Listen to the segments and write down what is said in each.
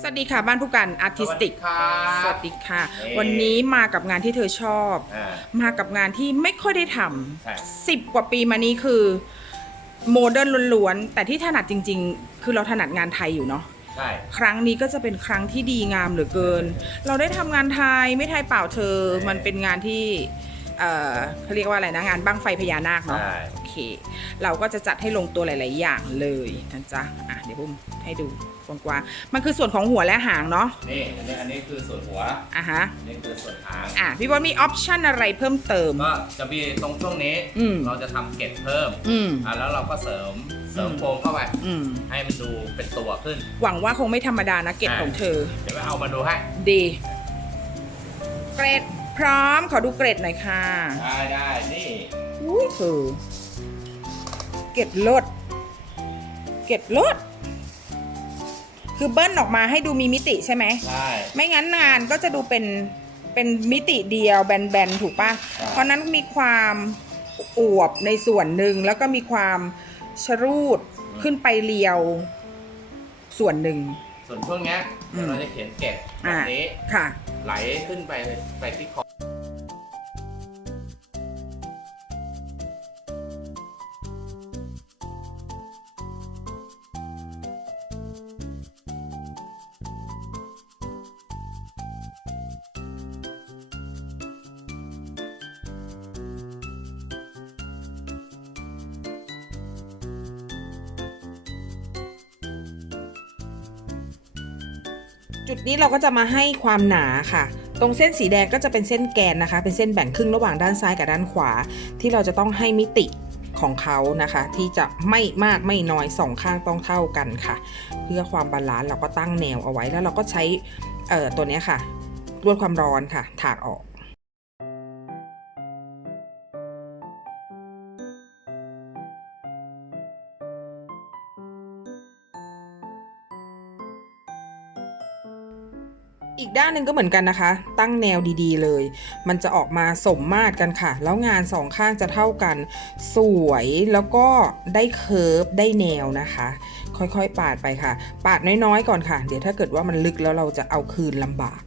สวัสดีค่ะบ้านผู้กันอาร์ติสติกครับสวัสดีค่ะนี่วันนี้มากับงานที่เธอชอบอ่ามากับงานที่ไม่ค่อยได้ทใช่ำสิบกว่าปีมานี้คือโมเดิร์นล้วนๆ แต่ที่ถนัดจริง ๆ คือเราถนัดงานไทยอยู่เนาะใช่ครั้งนี้ก็จะเป็นครั้งที่ดีงามเหลือเกิน เราได้ทำงานไทยไม่ไทยเปล่าเธอ มันเป็นงานที่ เอ่อเขาเรียกว่าอะไรนะงานบั้งไฟพญานาคเนาะใช่ โอเค เราก็จะจัดให้ลงตัวหลาย ๆ อย่างเลยนะจ๊ะอะเดี๋ยวผมให้ดูกว้างๆมันคือส่วนของหัวและหางเนาะนี่อันนี้อันนี้คือส่วนหัว อะฮะอันนี้คือส่วนหาง อะพี่บอลมีออปชันอะไรเพิ่มเติม ก็จะมีตรงช่วงนี้อืม เราจะทำเกล็ดเพิ่มอืม อ่าแล้วเราก็เสริมเสริมอืม โครงเข้าไป อืมให้มันดูเป็นตัวขึ้น หวังว่าคงไม่ธรรมดานะเกตของเธอ เดี๋ยวไปเอามาดูให้ ดี เกรด พร้อมขอดูเกรดหน่อยค่ะได้ได้นี่อุ้ยคือเกรดลด เกรดลด คือเบิ้ลออกมาให้ดูมีมิติใช่ไหมใช่ไม่งั้นงานก็จะดูเป็นเป็นมิติเดียวแบนๆถูกปะใช่เพราะนั้นมีความอวบในส่วนหนึ่งแล้วก็มีความชะรูดขึ้นไปเรียวส่วนหนึ่ง ส่วนช่วงเนี้ยเดี๋ยวเราจะเขียนเกล็ดแบบนี้ค่ะ ไหลขึ้นไปไปที่คอ จุดนี้เราก็จะมาให้ความหนาค่ะ ตรงเส้นสีแดงก็จะเป็นเส้นแกนนะคะ เป็นเส้นแบ่งครึ่งระหว่างด้านซ้ายกับด้านขวา ที่เราจะต้องให้มิติของเขานะคะ ที่จะไม่มากไม่น้อยสองข้างต้องเท่ากันค่ะ เพื่อความบาลานซ์เราก็ตั้งแนวเอาไว้แล้วเราก็ใช้ตัวนี้ค่ะลวดความร้อนค่ะ ถากออก อีกด้านหนึ่งก็เหมือนกันนะคะ ตั้งแนวดีๆเลย มันจะออกมาสมมาตรกันค่ะ แล้วงานสองข้างจะเท่ากัน สวยแล้วก็ได้เคิร์ฟได้แนวนะคะ ค่อยๆ ปาดไปค่ะ ปาดน้อยๆ ก่อนค่ะ เดี๋ยวถ้าเกิดว่ามันลึกแล้วเราจะเอาคืนลำบาก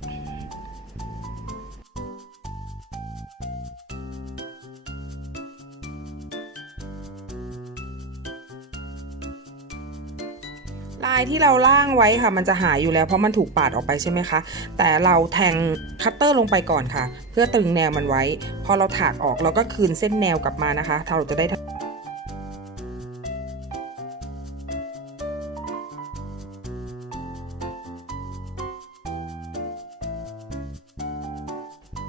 ลายที่เราล่างไว้ค่ะ มันจะหายอยู่แล้วเพราะมันถูกปาดออกไปใช่ไหมคะ แต่เราแทงคัตเตอร์ลงไปก่อนค่ะ เพื่อตึงแนวมันไว้ พอเราถากออกเราก็คืนเส้นแนวกลับมานะคะเราจะได้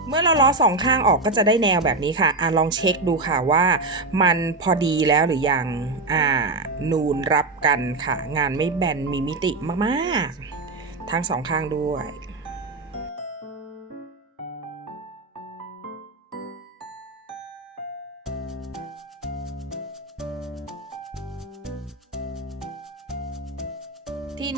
เมื่อเราล้อสองข้างออกก็จะได้แนวแบบนี้ค่ะอะลองเช็คดูค่ะว่ามันพอดีแล้วหรือยัง อ่า นูนรับกันค่ะ งานไม่แบนมีมิติมากๆ ทั้งสองข้างด้วย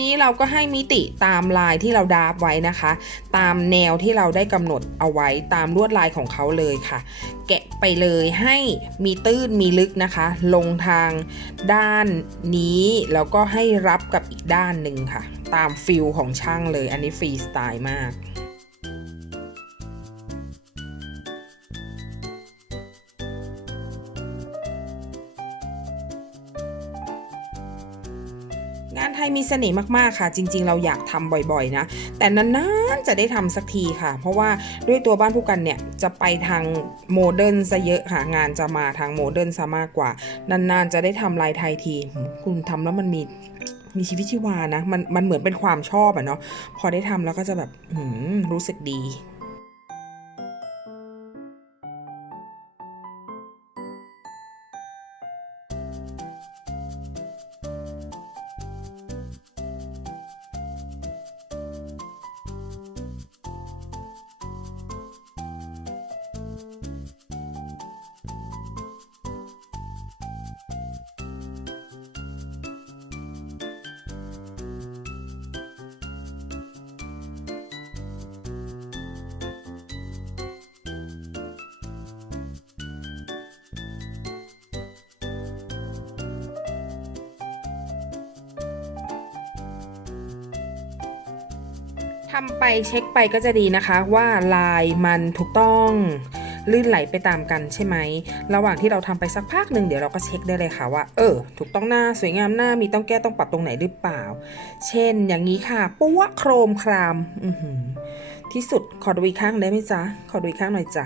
นี้เราก็ให้มิติตามลายที่เราดาบไว้นะคะ ตามแนวที่เราได้กำหนดเอาไว้ตามลวดลายของเขาเลยค่ะ แกะไปเลยให้มีตื้นมีลึกนะคะ ลงทางด้านนี้แล้วก็ให้รับกับอีกด้านหนึ่งค่ะ ตามฟิลของช่างเลยอันนี้ฟรีสไตล์มาก งานไทยมีเสน่ห์มากๆค่ะ จริง ๆ เราอยากทำบ่อยๆนะแต่นานๆจะได้ทำสักทีค่ะ เพราะว่าด้วยตัวบ้านผู้กันเนี่ยจะไปทางโมเดิร์นซะเยอะค่ะงานจะมาทางโมเดิร์นซะมากกว่านานๆจะได้ทำลายไทยที คุณทำแล้วมันมีมีชีวิตชีวานะ มันมันเหมือนเป็นความชอบอะเนาะพอได้ทำแล้วก็จะแบบรู้สึกดี ทำไปเช็คไปก็จะดีนะคะว่าลายมันถูกต้องลื่นไหลไปตามกันใช่ไหม ระหว่างที่เราทำไปสักพักหนึ่งเดี๋ยวเราก็เช็คได้เลยค่ะว่า เออ ถูกต้องหน้าสวยงามหน้ามีต้องแก้ต้องปรับตรงไหนหรือเปล่า เช่น อย่างนี้ค่ะปั้วโครมครามอือหือที่สุดขอดูอีกข้างได้ไหมจ๊ะ ขอดูอีกข้างหน่อยจ้ะ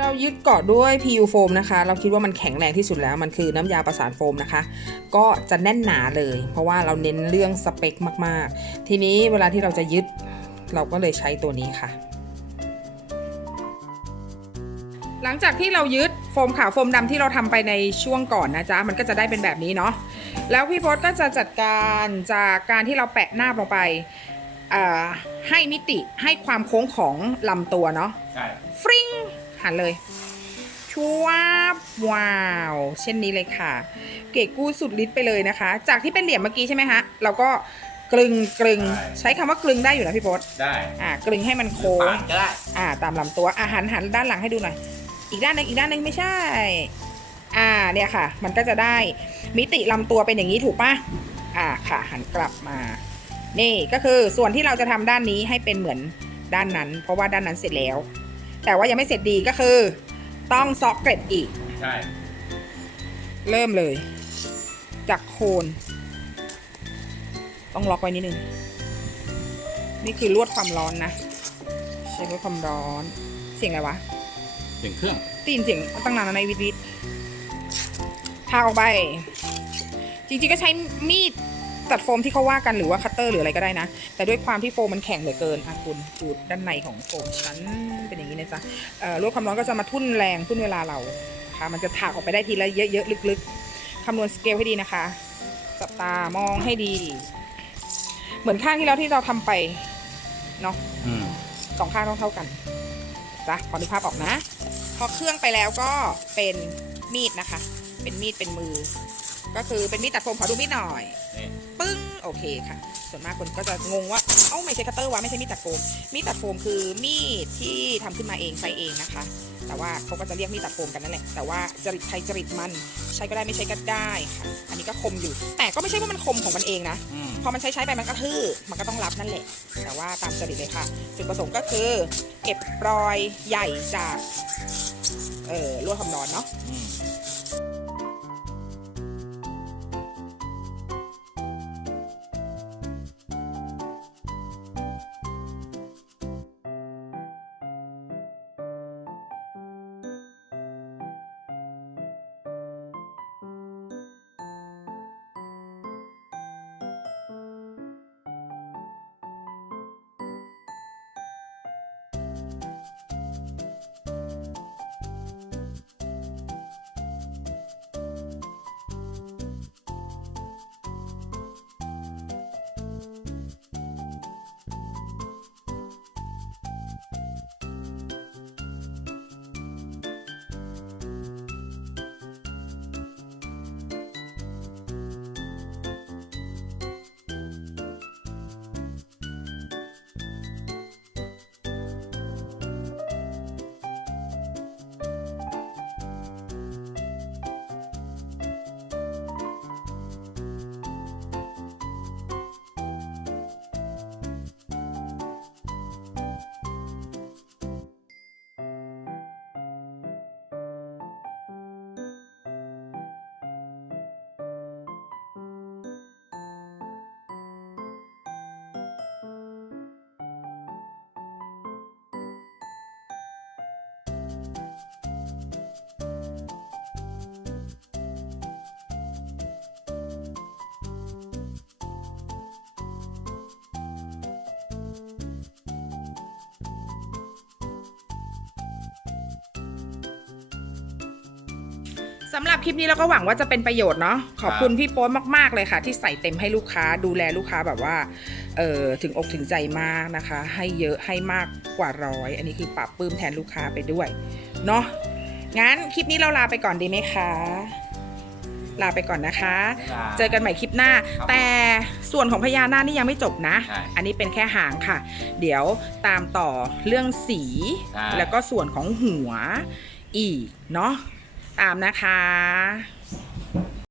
เรายึดเกาะด้วย PU โฟมนะคะ เราคิดว่ามันแข็งแรงที่สุดแล้ว มันคือน้ำยาประสานโฟมนะคะ ก็จะแน่นหนาเลย เพราะว่าเราเน้นเรื่องสเปคมากๆ ทีนี้เวลาที่เราจะยึด เราก็เลยใช้ตัวนี้ค่ะ หลังจากที่เรายึดโฟมขาวโฟมดำที่เราทำไปในช่วงก่อนนะจ๊ะ มันก็จะได้เป็นแบบนี้เนาะ แล้วพี่พศก็จะจัดการจากการที่เราแปะหน้าบลงไปเอ่อให้มิติให้ความโค้งของลำตัวเนาะใช่ฟริ้ง หันเลยชัวบว้าว เช่นนี้เลยค่ะ เก๋กู้สุดฤทธิ์ไปเลยนะคะ จากที่เป็นเหลี่ยมเมื่อกี้ใช่ไหมฮะเราก็กลึงกลึงใช้คำว่ากลึงได้อยู่นะพี่พศได้อ่ากลึงให้มันโค้งปาดก็ได้อ่าตามลำตัวอ่าหันหันด้านหลังให้ดูหน่อย อีกด้านหนึงอีกด้านหนึงไม่ใช่ อ่าเนี่ยค่ะ มันก็จะได้มิติลำตัวเป็นอย่างนี้ถูกปะอ่าค่ะหันกลับมา นี่ก็คือส่วนที่เราจะทำด้านนี้ให้เป็นเหมือนด้านนั้น เพราะว่าด้านนั้นเสร็จแล้ว แต่ว่ายังไม่เสร็จดีก็คือ ต้องซอกเกร็ดอีก ใช่ เริ่มเลย จากโคน ต้องล็อกไว้นิดนึง นี่คือลวดความร้อนนะ ใช้ลวดความร้อน เสียงอะไรวะ เสียงเครื่องตีนเสียงตั้งนานแล้วในวิดวิดทาออกไป จริงๆก็ใช้มีด ตัดโฟมที่เขาว่ากันหรือว่าคัตเตอร์หรืออะไรก็ได้นะ แต่ด้วยความที่โฟมมันแข็งเหลือเกินอะคุณดูด้านในของโฟมชั้นเป็นอย่างนี้นะจ๊ะเอ่อลวดความร้อนก็จะมาทุ่นแรงทุ่นเวลาเราค่ะมันจะถากออกไปได้ทีละเยอะๆลึกๆคำนวณสเกลให้ดีนะคะจับตามองให้ดี เหมือนข้างที่แล้วที่เราทำไปเนาะอืมสองข้างต้องเท่ากันจ้ะขอนึกภาพออกนะ พอเครื่องไปแล้วก็เป็นมีดนะคะ เป็นมีดเป็นมือ ก็คือเป็นมีดตัดผมขอดูมีดหน่อยนี่ปึ้ง โอเคค่ะ ส่วนมากคนก็จะงงว่าเอ้าไม่ใช่คัตเตอร์วะไม่ใช่มีดตัดโฟม มีดตัดโฟมคือมีดที่ทำขึ้นมาเองใช้เองนะคะ แต่ว่าเขาก็จะเรียกมีดตัดโฟมกันนั่นแหละ แต่ว่าจริตใครจริตมันใช้ก็ได้ไม่ใช้ก็ได้ค่ะ อันนี้ก็คมอยู่ แต่ก็ไม่ใช่ว่ามันคมของมันเองนะอืมพอมันใช้ใช้ไปมันก็ทื่อมันก็ต้องรับนั่นแหละ แต่ว่าตามจริตเลยค่ะ จุดประสงค์ก็คือเก็บรอยใหญ่จากเอ่อลวดความร้อนเนาะ สำหรับคลิปนี้เราก็หวังว่าจะเป็นประโยชน์เนาะขอบคุณพี่โป๊ตมากๆเลยค่ะ ที่ใส่เต็มให้ลูกค้าดูแลลูกค้าแบบว่าเออถึงอกถึงใจมากนะคะ ให้เยอะให้มากกว่าร้อยอันนี้คือปรับปลื้มแทนลูกค้าไปด้วยเนาะงั้นคลิปนี้เราลาไปก่อนดีไหมคะลาไปก่อนนะคะ เจอกันใหม่คลิปหน้าครับแต่ส่วนของพญานาคนี่ยังไม่จบนะใช่อันนี้เป็นแค่หางค่ะ เดี๋ยวตามต่อเรื่องสีใช่แล้วก็ส่วนของหัวอีกเนาะ ตามนะคะ